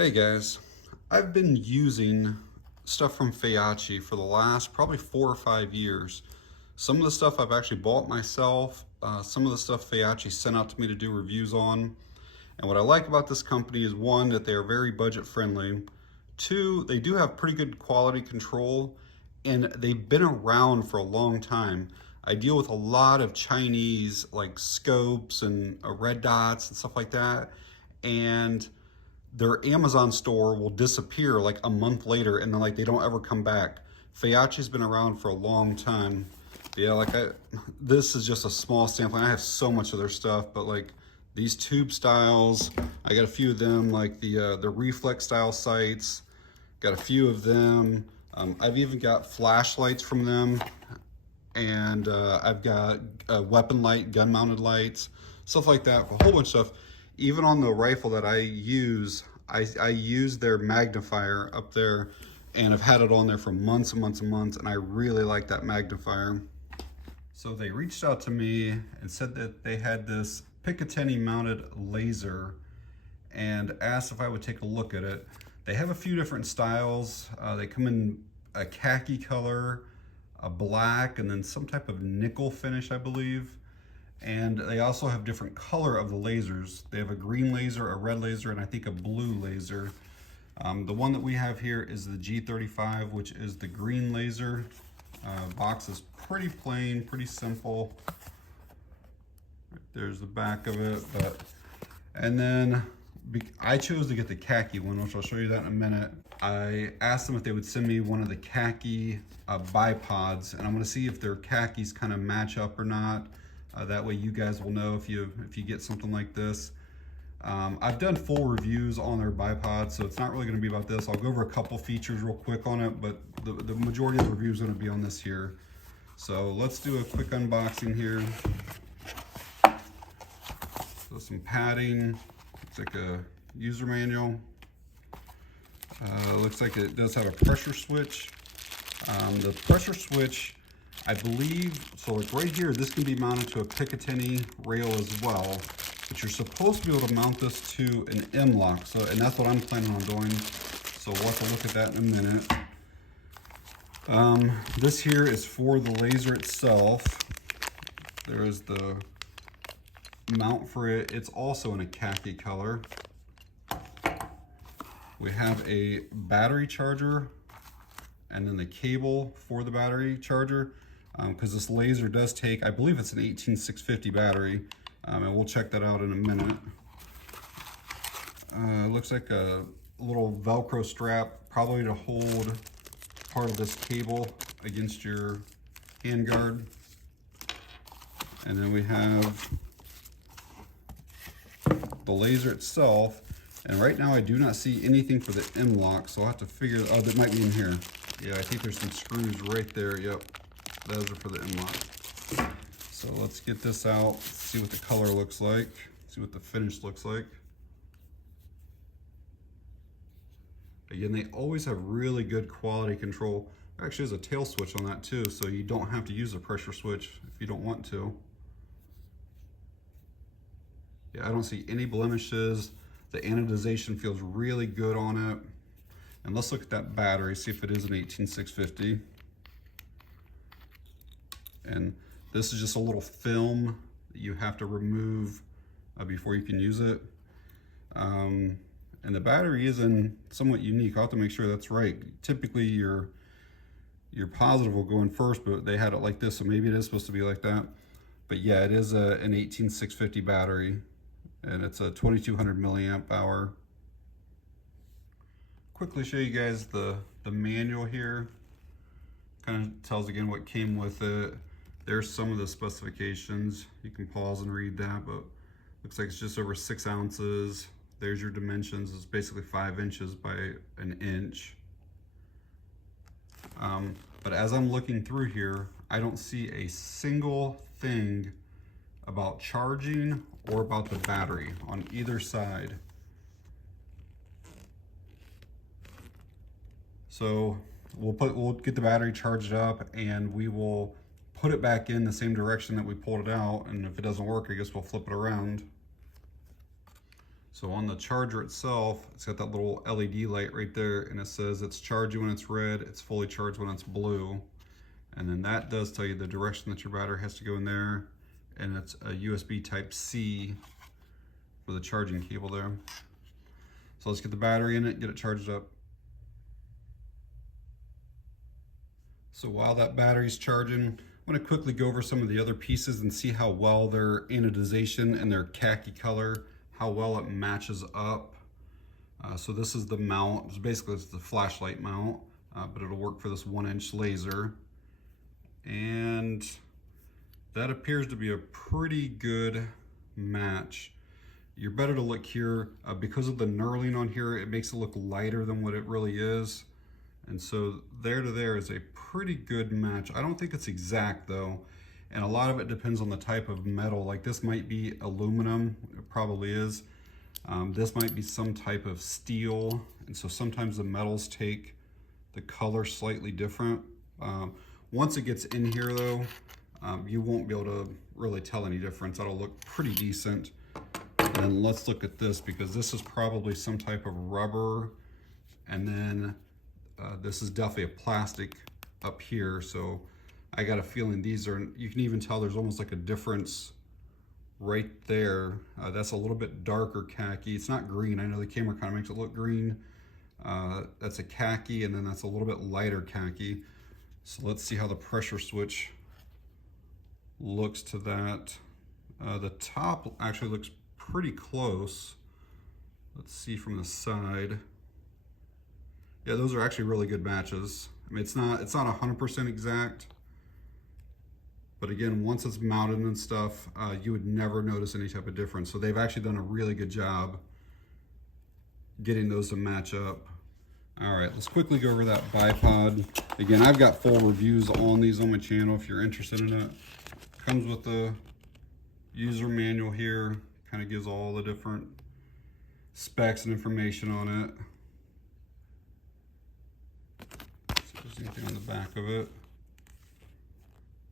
Hey guys, I've been using stuff from Feyachi for the last probably 4 or 5 years. Some of the stuff I've actually bought myself, some of the stuff Feyachi sent out to me to do reviews on. And what I like about this company is one, that they are very budget friendly. Two, they do have pretty good quality control and they've been around for a long time. I deal with a lot of Chinese like scopes and red dots and stuff like that. And their Amazon store will disappear like a month later and then like they don't ever come back. Feyachi's been around for a long time. Yeah, this is just a small sampling. I have so much of their stuff, but like these tube styles, I got a few of them, like the reflex style sights, got a few of them. I've even got flashlights from them, and I've got weapon light, gun mounted lights, stuff like that, a whole bunch of stuff. Even on the rifle that I use, I use their magnifier up there, and I've had it on there for months and months and months, and I really like that magnifier. So they reached out to me and said that they had this Picatinny mounted laser and asked if I would take a look at it. They have a few different styles. They come in a khaki color, a black, and then some type of nickel finish, I believe. And they also have different color of the lasers. They have a green laser, a red laser, and I think a blue laser. The one that we have here is the G35, which is the green laser. Box is pretty plain, pretty simple. Right there's the back of it, and then I chose to get the khaki one, which I'll show you that in a minute. I asked them if they would send me one of the khaki bipods, and I'm going to see if their khakis kind of match up or not. That way you guys will know if you get something like this. I've done full reviews on their bipods, so it's not really going to be about this. I'll go over a couple features real quick on it, but the majority of the review is going to be on this here. So let's do a quick unboxing here. So some padding. It's like a user manual. Looks like it does have a pressure switch. The pressure switch, I believe, so like right here, this can be mounted to a Picatinny rail as well, but you're supposed to be able to mount this to an M-Lok, and that's what I'm planning on doing. So we'll have to look at that in a minute. This here is for the laser itself. There is the mount for it. It's also in a khaki color. We have a battery charger and then the cable for the battery charger, because this laser does take, I believe it's an 18650 battery, and we'll check that out in a minute. It looks like a little Velcro strap, probably to hold part of this cable against your handguard. And then we have the laser itself, and right now I do not see anything for the M-Lok, so I'll have to figure, oh, that might be in here. Yeah, I think there's some screws right there, yep. Those are for the M-Lok. So let's get this out, see what the color looks like, see what the finish looks like. Again, they always have really good quality control. Actually, there's a tail switch on that too, so you don't have to use a pressure switch if you don't want to. Yeah, I don't see any blemishes. The anodization feels really good on it. And let's look at that battery, see if it is an 18650. And this is just a little film that you have to remove before you can use it. And the battery is somewhat unique. I'll have to make sure that's right. Typically your positive will go in first, but they had it like this, so maybe it is supposed to be like that. But yeah, it is an 18650 battery, and it's a 2200 milliamp hour. Quickly show you guys the manual here. Kind of tells again what came with it. There's some of the specifications. You can pause and read that, but looks like it's just over 6 ounces. There's your dimensions. It's basically 5 inches by an inch. But as I'm looking through here, I don't see a single thing about charging or about the battery on either side. So we'll get the battery charged up, and we will put it back in the same direction that we pulled it out, and if it doesn't work, I guess we'll flip it around. So on the charger itself, it's got that little LED light right there, and it says it's charging when it's red, it's fully charged when it's blue. And then that does tell you the direction that your battery has to go in there, and it's a USB type C for the charging cable there. So let's get the battery in it, get it charged up. So while that battery's charging, I'm going to quickly go over some of the other pieces and see how well their anodization and their khaki color, how well it matches up. So this is the mount. Basically, it's the flashlight mount, but it'll work for this 1-inch laser. And that appears to be a pretty good match. You're better to look here because of the knurling on here. It makes it look lighter than what it really is. And so there to there is a pretty good match. I don't think it's exact though. And a lot of it depends on the type of metal. Like this might be aluminum, it probably is. This might be some type of steel. And so sometimes the metals take the color slightly different. Once it gets in here though, you won't be able to really tell any difference. That'll look pretty decent. And let's look at this, because this is probably some type of rubber, and then this is definitely a plastic up here. So I got a feeling these are, you can even tell there's almost like a difference right there. That's a little bit darker khaki. It's not green. I know the camera kind of makes it look green. That's a khaki, and then that's a little bit lighter khaki. So let's see how the pressure switch looks to that. The top actually looks pretty close. Let's see from the side. Yeah, those are actually really good matches. I mean, it's not 100% exact, but again, once it's mounted and stuff, you would never notice any type of difference. So they've actually done a really good job getting those to match up. All right, let's quickly go over that bipod. Again, I've got full reviews on these on my channel if you're interested in it. Comes with the user manual here. Kind of gives all the different specs and information on it. So there's anything on the back of it.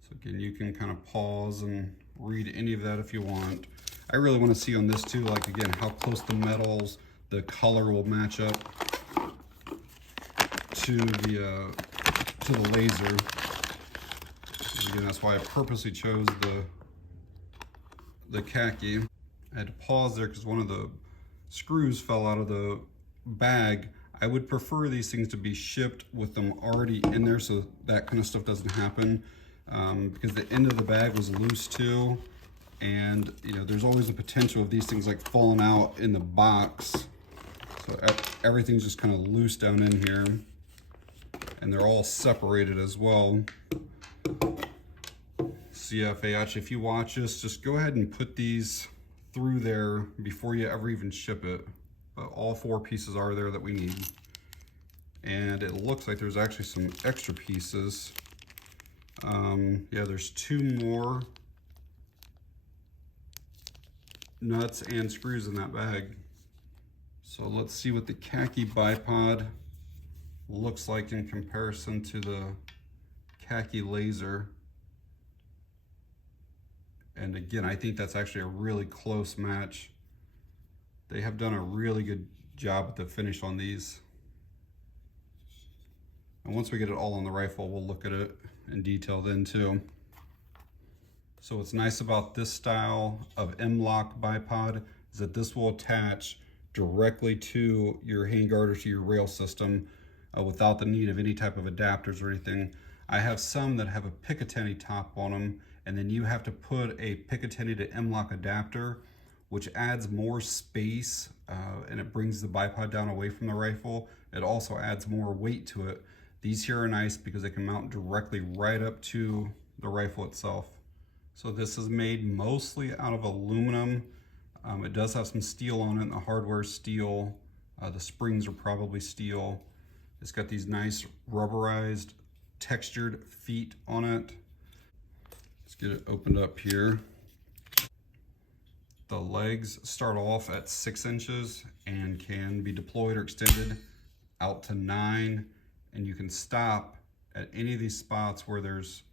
So again, you can kind of pause and read any of that if you want. I really want to see on this too, like again, how close the metals, the color will match up to the laser. Again, that's why I purposely chose the khaki. I had to pause there because one of the screws fell out of the bag. I would prefer these things to be shipped with them already in there so that kind of stuff doesn't happen, because the end of the bag was loose too, and you know, there's always the potential of these things like falling out in the box. So everything's just kind of loose down in here, and they're all separated as well. So yeah, Feyachi, if you watch this, just go ahead and put these through there before you ever even ship it. But all 4 pieces are there that we need. And it looks like there's actually some extra pieces. Yeah, there's 2 more nuts and screws in that bag. So let's see what the khaki bipod looks like in comparison to the khaki laser. And again, I think that's actually a really close match. They have done a really good job with the finish on these. And once we get it all on the rifle, we'll look at it in detail then too. So what's nice about this style of M-Lok bipod is that this will attach directly to your handguard or to your rail system without the need of any type of adapters or anything. I have some that have a Picatinny top on them, and then you have to put a Picatinny to M-Lok adapter, which adds more space and it brings the bipod down away from the rifle. It also adds more weight to it. These here are nice because they can mount directly right up to the rifle itself. So this is made mostly out of aluminum. It does have some steel on it, and the hardware is steel. The springs are probably steel. It's got these nice rubberized, textured feet on it. Let's get it opened up here. The legs start off at 6 inches and can be deployed or extended out to 9. And you can stop at any of these spots where there's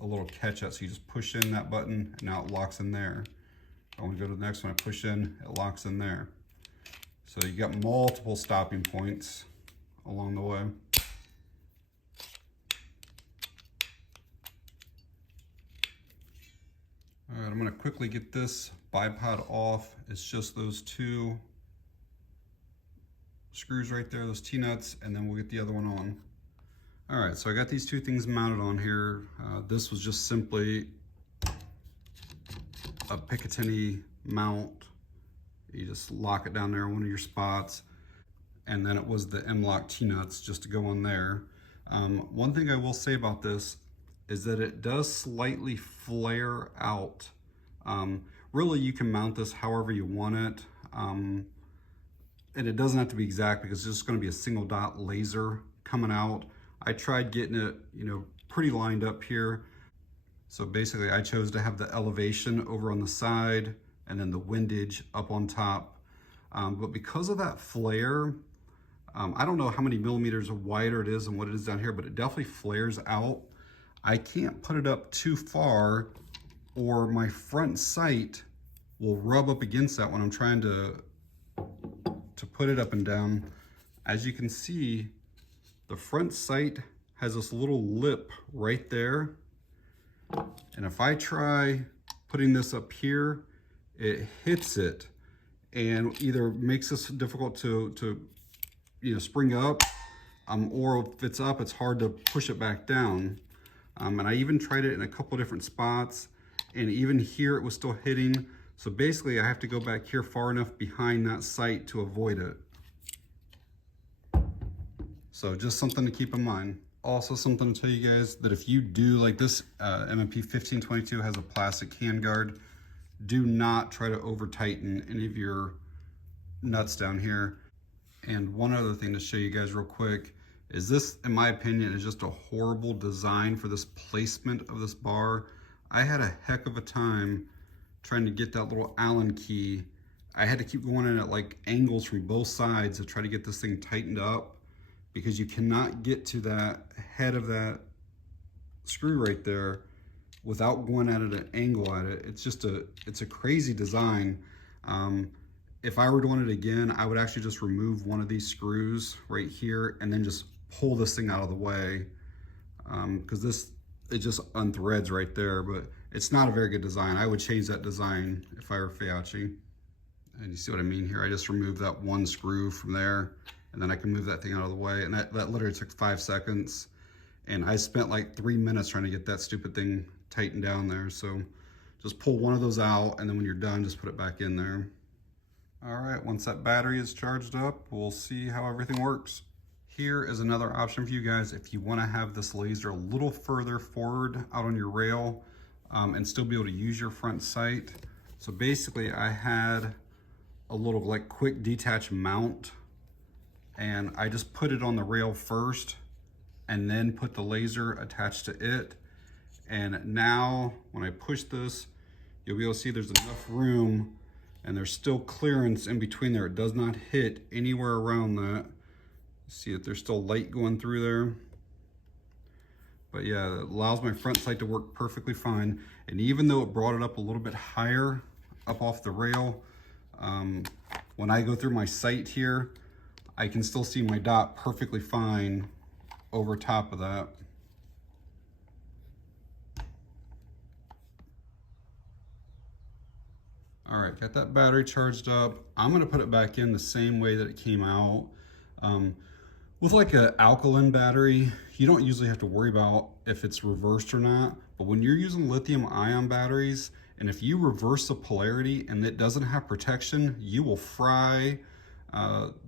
a little catch up. So you just push in that button and now it locks in there. I want to go to the next one. I push in, it locks in there. So you got multiple stopping points along the way. All right, I'm gonna quickly get this bipod off. It's just those two screws right there, those T-nuts, and then we'll get the other one on. All right, so I got these two things mounted on here. This was just simply a Picatinny mount. You just lock it down there in one of your spots. And then it was the M-Lok T-nuts just to go on there. One thing I will say about this is that it does slightly flare out. Really, you can mount this however you want it. And it doesn't have to be exact because it's just gonna be a single dot laser coming out. I tried getting it, pretty lined up here. So basically I chose to have the elevation over on the side and then the windage up on top. But because of that flare, I don't know how many millimeters wider it is and what it is down here, but it definitely flares out. I can't put it up too far or my front sight will rub up against that when I'm trying to put it up and down. As you can see, the front sight has this little lip right there. And if I try putting this up here, it hits it and either makes this difficult to spring up, or if it's up, it's hard to push it back down. And I even tried it in a couple different spots, and even here it was still hitting. So basically I have to go back here far enough behind that sight to avoid it. So just something to keep in mind. Also something to tell you guys that if you do, like this M&P 1522 has a plastic handguard, do not try to over tighten any of your nuts down here. And one other thing to show you guys real quick is this, in my opinion, is just a horrible design for this placement of this bar. I had a heck of a time trying to get that little Allen key. I had to keep going in at like angles from both sides to try to get this thing tightened up, because you cannot get to that head of that screw right there without going at it at an angle at it. It's a crazy design. If I were doing it again, I would actually just remove one of these screws right here and then just pull this thing out of the way, because it just unthreads right there, but it's not a very good design. I would change that design if I were Feyachi. And you see what I mean here? I just removed that one screw from there, and then I can move that thing out of the way. And that literally took 5 seconds. And I spent like 3 minutes trying to get that stupid thing tightened down there. So just pull one of those out, and then when you're done, just put it back in there. All right, once that battery is charged up, we'll see how everything works. Here is another option for you guys if you wanna have this laser a little further forward out on your rail and still be able to use your front sight. So basically I had a little like quick detach mount, and I just put it on the rail first and then put the laser attached to it. And now when I push this, you'll be able to see there's enough room and there's still clearance in between there. It does not hit anywhere around that. See that there's still light going through there. But yeah, it allows my front sight to work perfectly fine. And even though it brought it up a little bit higher up off the rail, when I go through my sight here, I can still see my dot perfectly fine over top of that. All right, got that battery charged up. I'm gonna put it back in the same way that it came out. With like an alkaline battery, you don't usually have to worry about if it's reversed or not, but when you're using lithium ion batteries, and if you reverse the polarity and it doesn't have protection, you will fry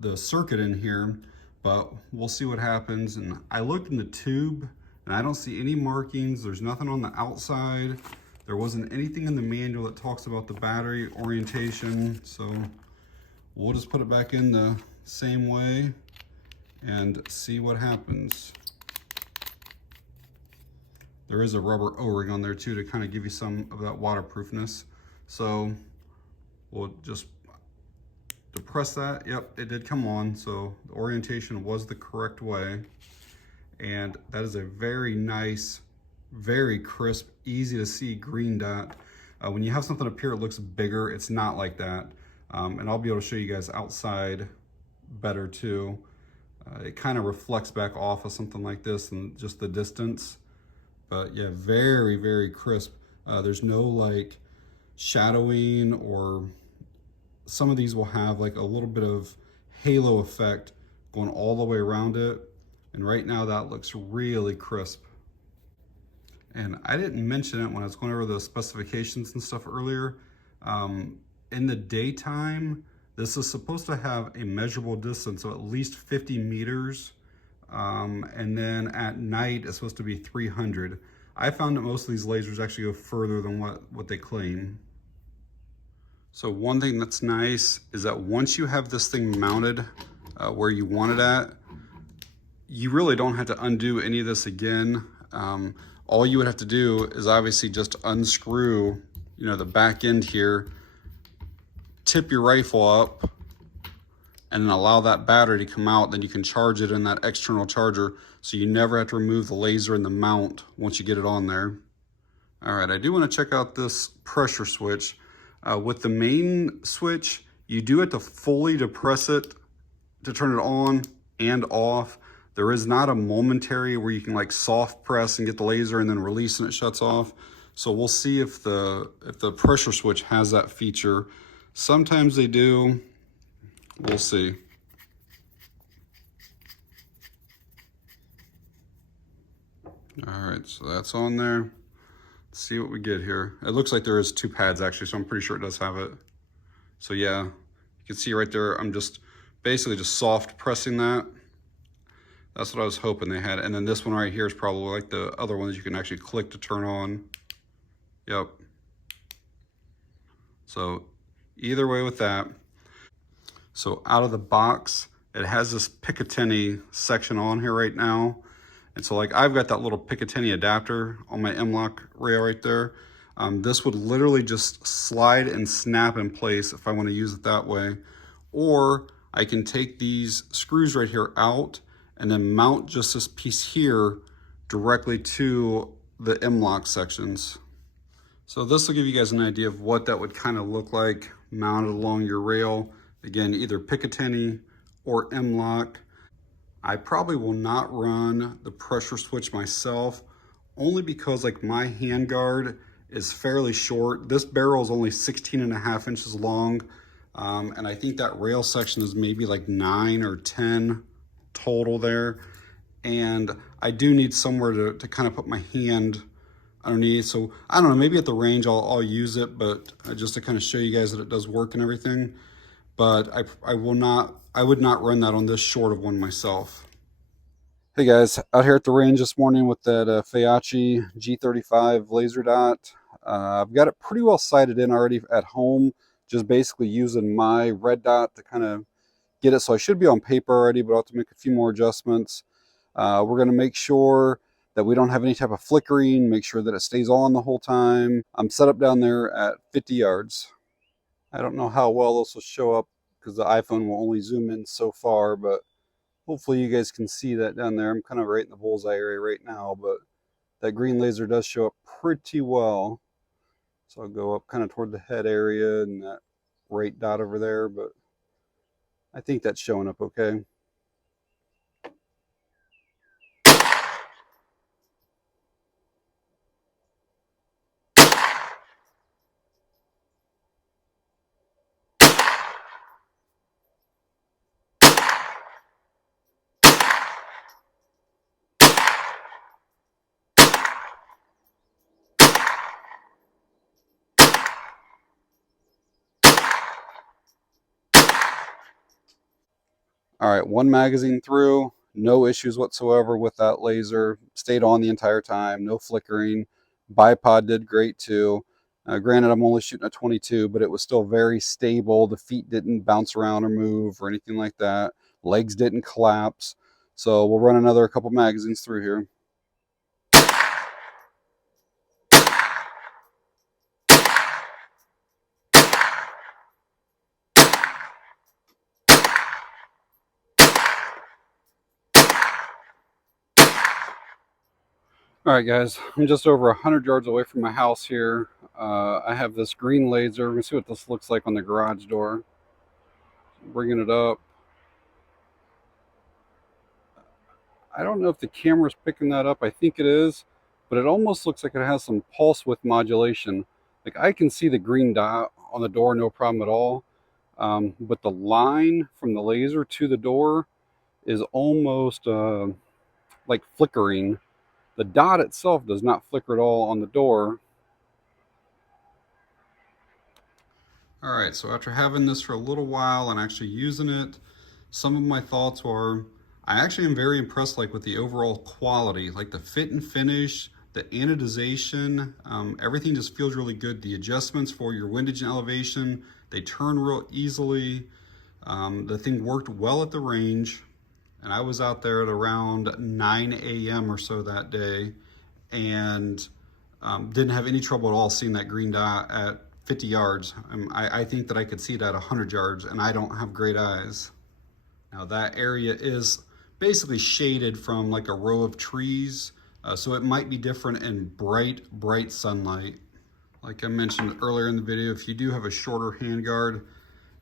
the circuit in here, but we'll see what happens. And I looked in the tube and I don't see any markings. There's nothing on the outside. There wasn't anything in the manual that talks about the battery orientation. So we'll just put it back in the same way and see what happens. There is a rubber O-ring on there too to kind of give you some of that waterproofness. So we'll just depress that. Yep, it did come on. So the orientation was the correct way. And that is a very nice, very crisp, easy to see green dot. When you have something up here, it looks bigger. It's not like that. And I'll be able to show you guys outside better too. It kind of reflects back off of something like this and just the distance. But yeah, very, very crisp. There's no like shadowing, or some of these will have like a little bit of halo effect going all the way around it. And right now that looks really crisp. And I didn't mention it when I was going over the specifications and stuff earlier. In the daytime, this is supposed to have a measurable distance of at least 50 meters. And then at night, it's supposed to be 300. I found that most of these lasers actually go further than what they claim. So one thing that's nice is that once you have this thing mounted where you want it at, you really don't have to undo any of this again. All you would have to do is obviously just unscrew, you know, the back end here, tip your rifle up, and then allow that battery to come out. Then you can charge it in that external charger, so you never have to remove the laser and the mount once you get it on there. All right, I do want to check out this pressure switch. With the main switch, you do have to fully depress it to turn it on and off. There is not a momentary where you can like soft press and get the laser and then release and it shuts off. So we'll see if the pressure switch has that feature. Sometimes they do. We'll see. All right, so that's on there. Let's see what we get here. It looks like there is 2 pads actually, so I'm pretty sure it does have it. So yeah, you can see right there, I'm just basically just soft pressing that. That's what I was hoping they had. And then this one right here is probably like the other one that you can actually click to turn on. Yep. So either way with that. So out of the box, it has this Picatinny section on here right now. And so like I've got that little Picatinny adapter on my M-Lok rail right there. This would literally just slide and snap in place if I want to use it that way. Or I can take these screws right here out and then mount just this piece here directly to the M-Lok sections. So this will give you guys an idea of what that would kind of look like mounted along your rail. Again, either Picatinny or M-Lok. I probably will not run the pressure switch myself, only because like my handguard is fairly short. This barrel is only 16.5 inches long. And I think that rail section is maybe like 9 or 10 total there. And I do need somewhere to kind of put my hand underneath. So I don't know, maybe at the range I'll use it, but just to kind of show you guys that it does work and everything. But I would not run that on this short of one myself. Hey guys, out here at the range this morning with that Feyachi G35 laser dot. I've got it pretty well sighted in already at home, just basically using my red dot to kind of get it. So I should be on paper already, but I'll have to make a few more adjustments. We're going to make sure that we don't have any type of flickering, make sure that it stays on the whole time. I'm set up down there at 50 yards. I don't know how well this will show up because the iPhone will only zoom in so far, but hopefully you guys can see that down there. I'm kind of right in the bullseye area right now, but that green laser does show up pretty well. So I'll go up kind of toward the head area and that right dot over there, but I think that's showing up okay. All right, 1 magazine through, no issues whatsoever with that laser. Stayed on the entire time, no flickering. Bipod did great too. Granted, I'm only shooting a 22, but it was still very stable. The feet didn't bounce around or move or anything like that. Legs didn't collapse. So we'll run another couple magazines through here. All right, guys, I'm just over 100 yards away from my house here. I have this green laser. We're gonna see what this looks like on the garage door. bringing it up. I don't know if the camera's picking that up. I think it is, but it almost looks like it has some pulse width modulation. Like I can see the green dot on the door, no problem at all. But the line from the laser to the door is almost like flickering. The dot itself does not flicker at all on the door. All right, so after having this for a little while and actually using it, some of my thoughts were, I actually am very impressed like with the overall quality, like the fit and finish, the anodization, everything just feels really good. The adjustments for your windage and elevation, they turn real easily. The thing worked well at the range, and I was out there at around 9 a.m. or so that day, and didn't have any trouble at all seeing that green dot at 50 yards. I think that I could see it at 100 yards, and I don't have great eyes. Now that area is basically shaded from like a row of trees, so it might be different in bright sunlight. Like I mentioned earlier in the video, if you do have a shorter handguard,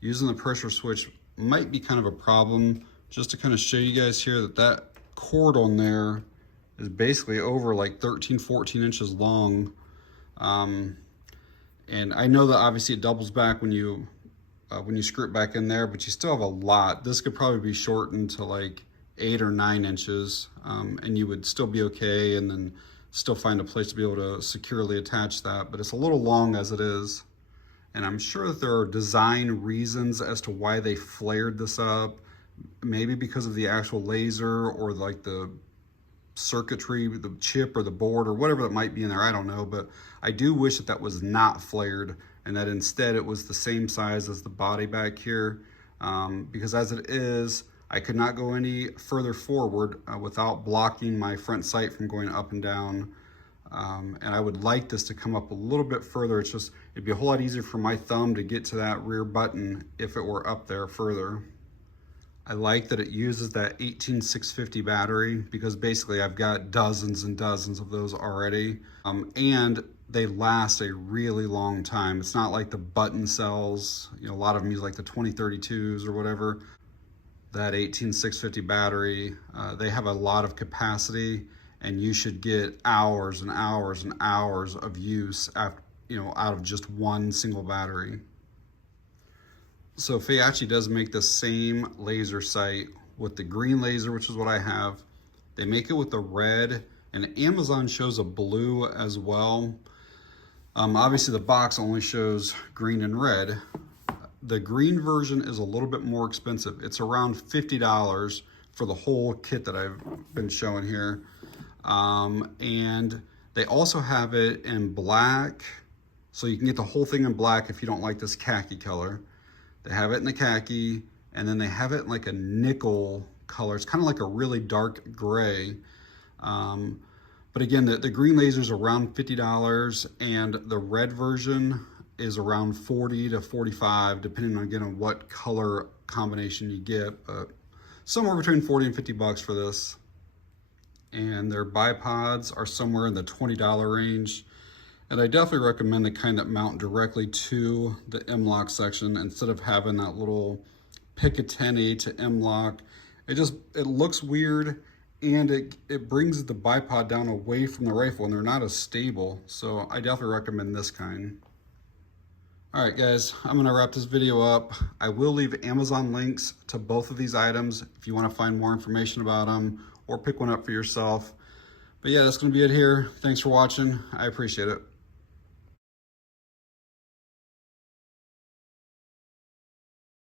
using the pressure switch might be kind of a problem. Just to kind of show you guys here that cord on there is basically over like 13, 14 inches long. And I know that obviously it doubles back when you screw it back in there, but you still have a lot. This could probably be shortened to like 8 or 9 inches, and you would still be okay, and then still find a place to be able to securely attach that. But it's a little long as it is. And I'm sure that there are design reasons as to why they flared this up. Maybe because of the actual laser or like the circuitry, the chip or the board or whatever that might be in there, I don't know. But I do wish that that was not flared and that instead it was the same size as the body back here, because as it is, I could not go any further forward without blocking my front sight from going up and down. And I would like this to come up a little bit further. It'd be a whole lot easier for my thumb to get to that rear button if it were up there further. I like that it uses that 18650 battery because basically I've got dozens and dozens of those already. And they last a really long time. It's not like the button cells, a lot of them use like the 2032s or whatever. That 18650 battery, they have a lot of capacity, and you should get hours and hours and hours of use after, out of just one single battery. So Feyachi does make the same laser sight with the green laser, which is what I have. They make it with the red, and Amazon shows a blue as well. Obviously the box only shows green and red. The green version is a little bit more expensive. It's around $50 for the whole kit that I've been showing here. And they also have it in black, so you can get the whole thing in black if you don't like this khaki color. They have it in the khaki, and then they have it in like a nickel color. It's kind of like a really dark gray. But again, the green laser is around $50, and the red version is around $40 to $45, depending on, again, on what color combination you get. But somewhere between $40 and $50 for this. And their bipods are somewhere in the $20 range. And I definitely recommend the kind that mount directly to the M-Lok section instead of having that little Picatinny to M-Lok. It looks weird, and it brings the bipod down away from the rifle, and they're not as stable. So I definitely recommend this kind. All right, guys, I'm gonna wrap this video up. I will leave Amazon links to both of these items if you wanna find more information about them or pick one up for yourself. But yeah, that's gonna be it here. Thanks for watching. I appreciate it.